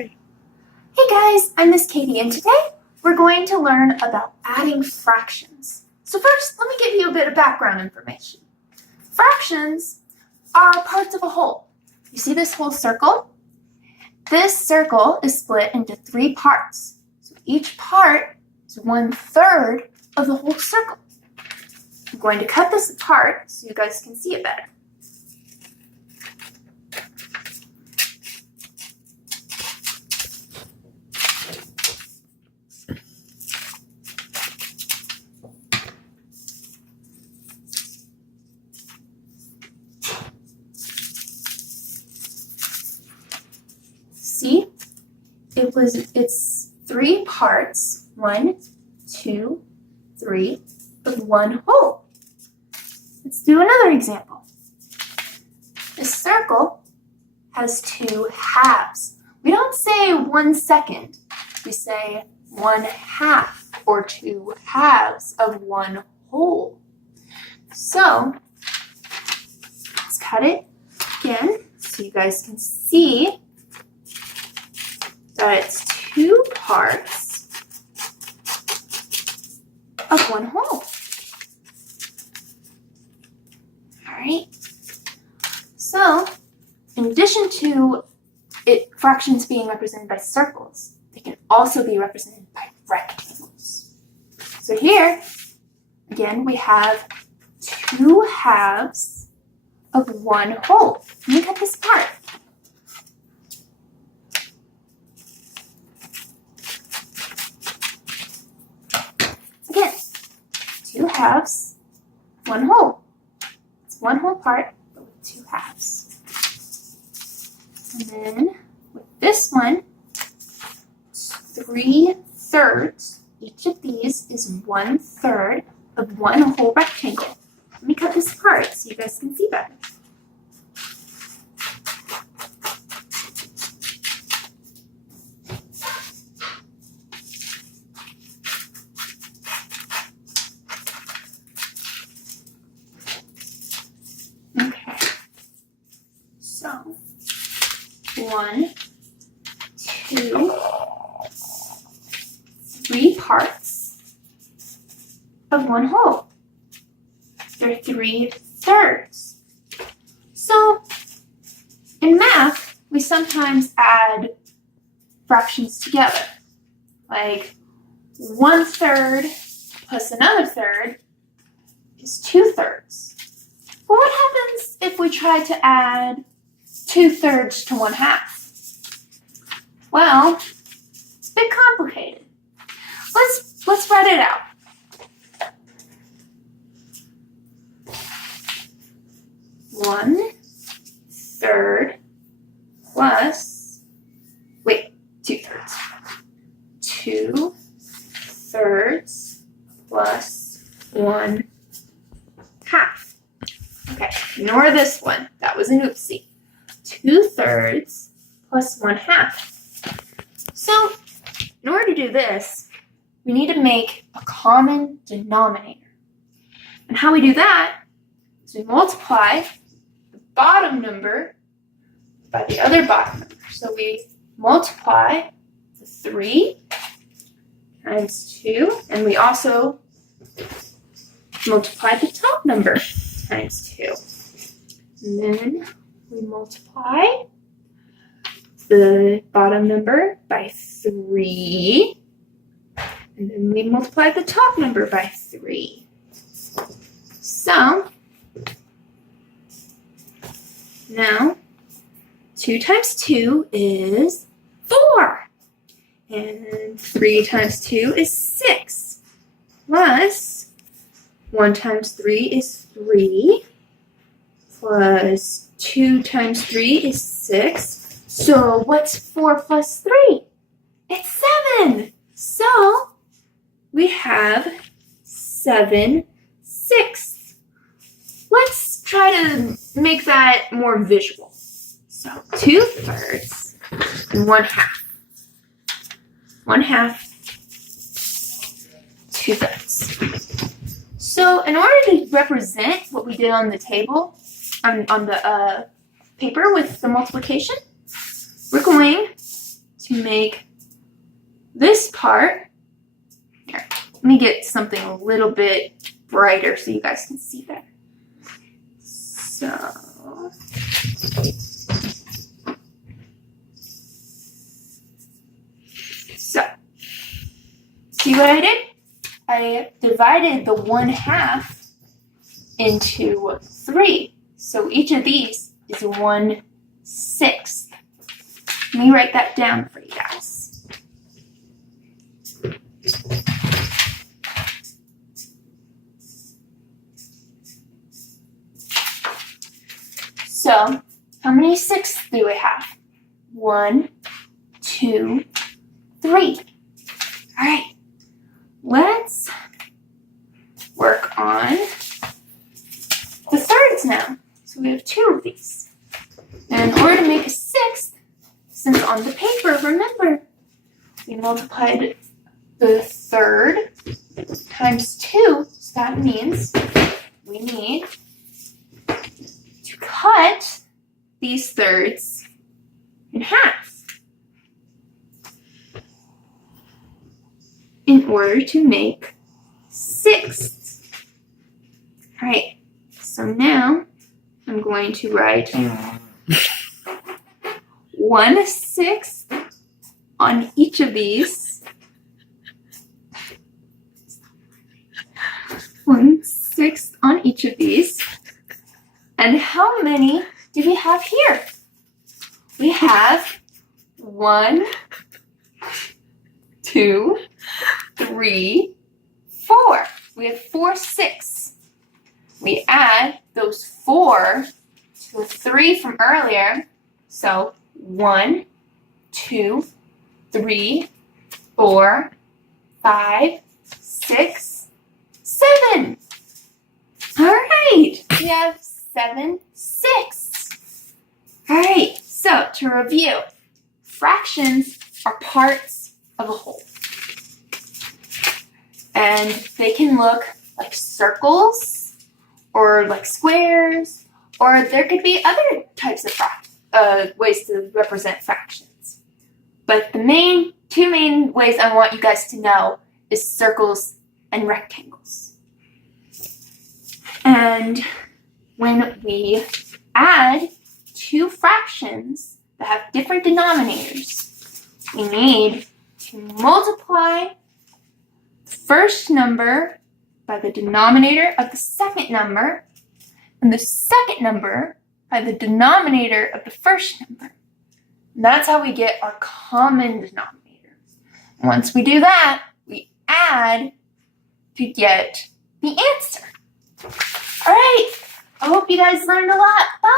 Okay. Hey guys, I'm Miss Katie, and today we're going to learn about adding fractions. So first, let me give you a bit of background information. Fractions are parts of a whole. You see this whole circle? This circle is split into 3 parts. So each part is 1/3 of the whole circle. I'm going to cut this apart so you guys can see it better. See, it's 3 parts, 1, 2, 3, of one whole. Let's do another example. This circle has 2 halves. We don't say 1/2, we say 1/2 or 2 halves of one whole. So let's cut it again so you guys can see that it's 2 parts of one whole. All right. So, in addition to fractions being represented by circles, they can also be represented by rectangles. So here, again, we have 2 halves of one whole. Let me cut this apart. Again, 2 halves, one whole. It's one whole part, but with 2 halves. And then with this one, it's 3/3. Each of these is 1/3 of one whole rectangle. Let me cut this apart so you guys can see better. Okay, so 1, 2, 3 parts of one whole. They're 3/3. So in math, we sometimes add fractions together, like 1/3 plus another third is 2/3. But what happens if we try to add 2/3 to 1/2? Well, it's a bit complicated. Let's write it out. One third plus, 2/3. 2/3 plus 1/2. Okay, ignore this one. That was an oopsie. 2/3 plus 1/2. So, in order to do this, we need to make a common denominator. And how we do that is we multiply the bottom number by the other bottom number. So we multiply the 3 times 2, and we also multiply the top number times 2. And then we multiply the bottom number by 3. And then we multiply the top number by 3. So now 2 times 2 is 4. And 3 times 2 is 6. Plus 1 times 3 is 3. Plus 2 times 3 is 6. So what's 4 plus 3? It's 7. So we have 7/6. Let's try to make that more visual. So 2/3 and 1/2. 1/2, 2/3. So in order to represent what we did on the table, on the paper with the multiplication, we're going to make this part, here, let me get something a little bit brighter so you guys can see better. So, see what I did? I divided the 1/2 into 3. So each of these is 1/6. Let me write that down for you guys. So, how many 6ths do we have? 1, 2, 3. All right, let's work on the thirds now. So we have 2 of these. And in order to make a 6th, since on the paper, remember, we multiplied the third times 2, so that means we need to cut these thirds in half in order to make 6ths. All right, so now I'm going to write 1/6 on each of these. 1/6 on each of these. And how many do we have here? We have 1, 2, 3, 4. We have 4 6. We add those 4 to the 3 from earlier. So 1, 2, 3, 4, 5, 6, 7. All right, we have 7 6. All right, so to review, fractions are parts of a whole. And they can look like circles or like squares, or there could be other types of ways to represent fractions. But the two main ways I want you guys to know is circles and rectangles. And when we add 2 fractions that have different denominators, we need to multiply the first number by the denominator of the second number, and the second number by the denominator of the first number. And that's how we get our common denominator. Once we do that, we add to get the answer. All right, I hope you guys learned a lot. Bye.